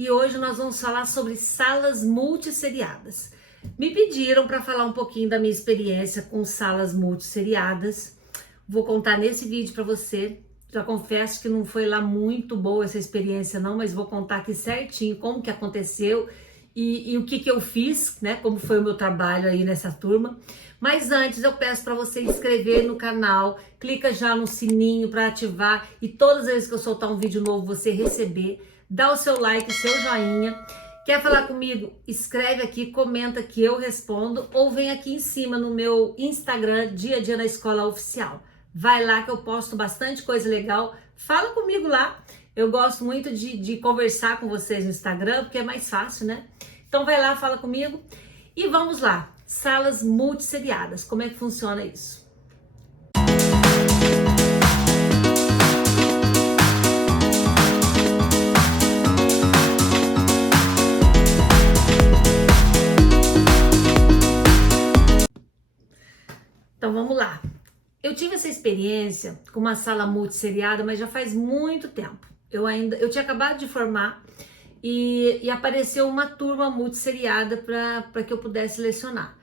e hoje nós vamos falar sobre salas multisseriadas. Me pediram para falar um pouquinho da minha experiência com salas multisseriadas. Vou contar nesse vídeo para você. Já confesso que não foi lá muito boa essa experiência não, mas vou contar aqui certinho como que aconteceu e o que eu fiz, né? Como foi o meu trabalho aí nessa turma. Mas antes eu peço para você inscrever no canal, clica já no sininho para ativar e todas as vezes que eu soltar um vídeo novo você receber. Dá o seu like, seu joinha. Quer falar comigo? Escreve aqui, comenta que eu respondo ou vem aqui em cima no meu Instagram, Dia a Dia na Escola Oficial. Vai lá que eu posto bastante coisa legal. Fala comigo lá. Eu gosto muito de conversar com vocês no Instagram, porque é mais fácil, né? Então vai lá, fala comigo. E vamos lá. Salas multisseriadas. Como é que funciona isso? Então vamos lá. Eu tive essa experiência com uma sala multisseriada, mas já faz muito tempo. Eu tinha acabado de formar e apareceu uma turma multisseriada para que eu pudesse lecionar.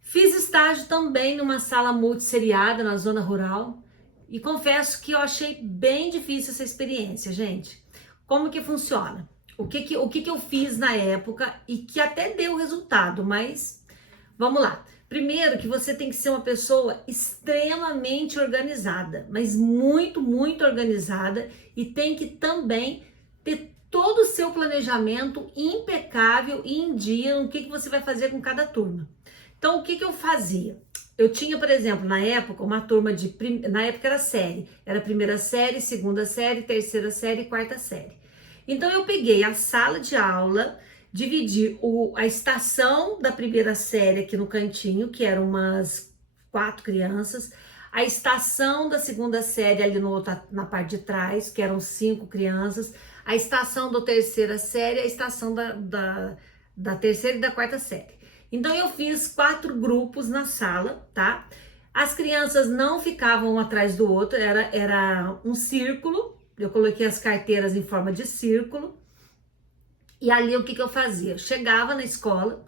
Fiz estágio também numa sala multisseriada na zona rural e confesso que eu achei bem difícil essa experiência, gente. Como que funciona? O que eu fiz na época e que até deu resultado, mas vamos lá. Primeiro que você tem que ser uma pessoa extremamente organizada, mas muito, muito organizada e tem que também ter todo o seu planejamento impecável e em dia no que você vai fazer com cada turma. Então, o que eu fazia? Eu tinha, por exemplo, na época, uma turma na época era série, era primeira série, segunda série, terceira série e quarta série. Então, eu peguei a sala de aula, dividi a estação da primeira série aqui no cantinho, que eram umas 4 crianças, a estação da segunda série ali na parte de trás, que eram 5 crianças, a estação da terceira série, a estação da terceira e da quarta série. Então eu fiz 4 grupos na sala, tá? As crianças não ficavam um atrás do outro, era um círculo, eu coloquei as carteiras em forma de círculo. E ali o que eu fazia? Eu chegava na escola,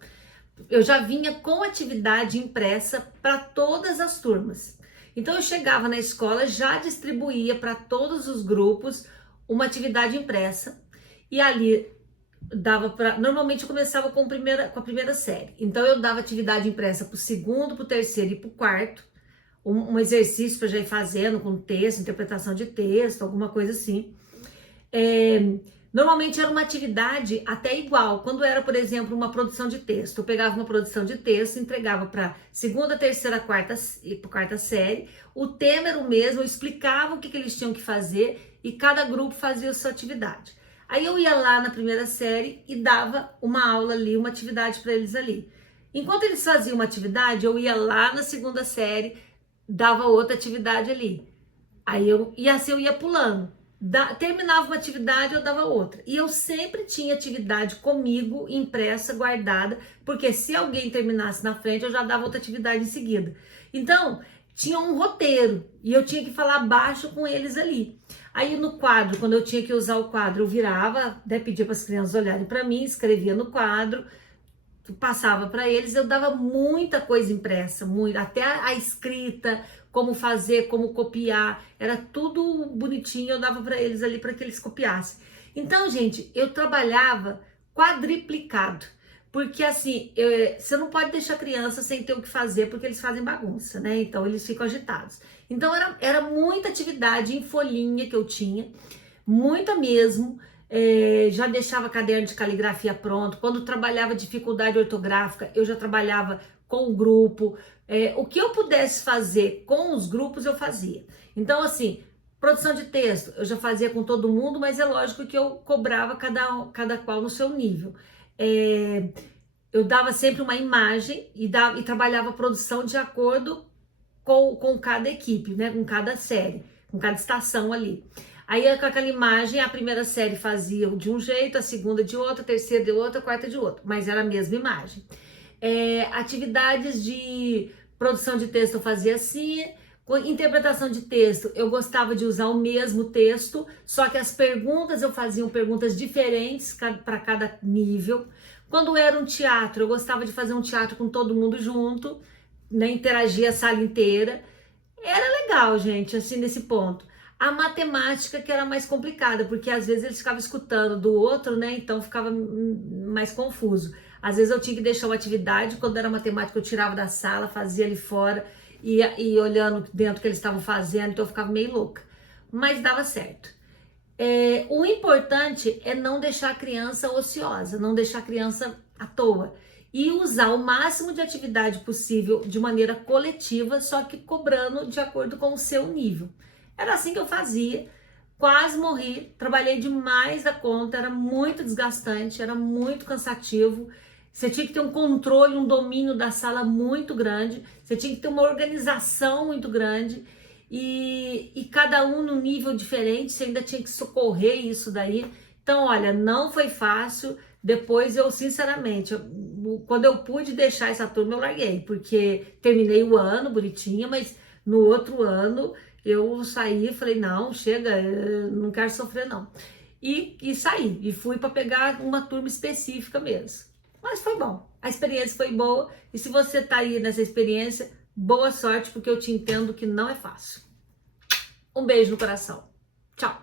eu já vinha com atividade impressa para todas as turmas. Então eu chegava na escola, já distribuía para todos os grupos uma atividade impressa e ali dava para. Normalmente eu começava com a primeira série. Então eu dava atividade impressa para o segundo, para o terceiro e para o quarto, um exercício para já ir fazendo com texto, interpretação de texto, alguma coisa assim. Normalmente era uma atividade até igual. Quando era, por exemplo, uma produção de texto, eu pegava uma produção de texto, entregava para segunda, terceira, quarta série. O tema era o mesmo, eu explicava o que eles tinham que fazer e cada grupo fazia a sua atividade. Aí eu ia lá na primeira série e dava uma aula ali, uma atividade para eles ali. Enquanto eles faziam uma atividade, eu ia lá na segunda série, dava outra atividade ali. E assim eu ia pulando. Terminava uma atividade, eu dava outra. E eu sempre tinha atividade comigo, impressa, guardada, porque se alguém terminasse na frente, eu já dava outra atividade em seguida. Então, tinha um roteiro e eu tinha que falar baixo com eles ali. Aí no quadro, quando eu tinha que usar o quadro, eu virava, né, pedia para as crianças olharem para mim, escrevia no quadro, passava para eles, eu dava muita coisa impressa, até a escrita, como fazer, como copiar, era tudo bonitinho, eu dava para eles ali para que eles copiassem. Então, gente, eu trabalhava quadriplicado, porque assim, você não pode deixar a criança sem ter o que fazer, porque eles fazem bagunça, né? Então, eles ficam agitados. Então, era muita atividade em folhinha que eu tinha, muita mesmo. Já deixava caderno de caligrafia pronto. Quando trabalhava dificuldade ortográfica, eu já trabalhava com o grupo. O que eu pudesse fazer com os grupos, eu fazia. Então, assim, produção de texto, eu já fazia com todo mundo, mas é lógico que eu cobrava cada qual no seu nível. Eu dava sempre uma imagem e trabalhava a produção de acordo com cada equipe, né? Com cada série, com cada estação ali. Aí com aquela imagem, a primeira série fazia de um jeito, a segunda de outro, a terceira de outro, a quarta de outro, mas era a mesma imagem. Atividades de produção de texto eu fazia assim, Com interpretação de texto, eu gostava de usar o mesmo texto, só que as perguntas eu fazia perguntas diferentes para cada nível. Quando era um teatro, eu gostava de fazer um teatro com todo mundo junto, né, interagir a sala inteira. Era legal, gente, assim, nesse ponto. A matemática que era mais complicada, porque às vezes eles ficavam escutando do outro, né? Então ficava mais confuso. Às vezes eu tinha que deixar uma atividade, quando era matemática eu tirava da sala, fazia ali fora e olhando dentro o que eles estavam fazendo, então eu ficava meio louca. Mas dava certo. O importante é não deixar a criança ociosa, não deixar a criança à toa. E usar o máximo de atividade possível de maneira coletiva, só que cobrando de acordo com o seu nível. Era assim que eu fazia, quase morri, trabalhei demais da conta, era muito desgastante, era muito cansativo. Você tinha que ter um controle, um domínio da sala muito grande, você tinha que ter uma organização muito grande. E cada um num nível diferente, você ainda tinha que socorrer isso daí. Então, olha, não foi fácil. Depois eu, sinceramente, quando eu pude deixar essa turma, eu larguei, porque terminei o ano bonitinha, mas no outro ano eu saí e falei, não, chega, não quero sofrer não. E saí, e fui para pegar uma turma específica mesmo. Mas foi bom, a experiência foi boa, e se você tá aí nessa experiência, boa sorte, porque eu te entendo que não é fácil. Um beijo no coração. Tchau.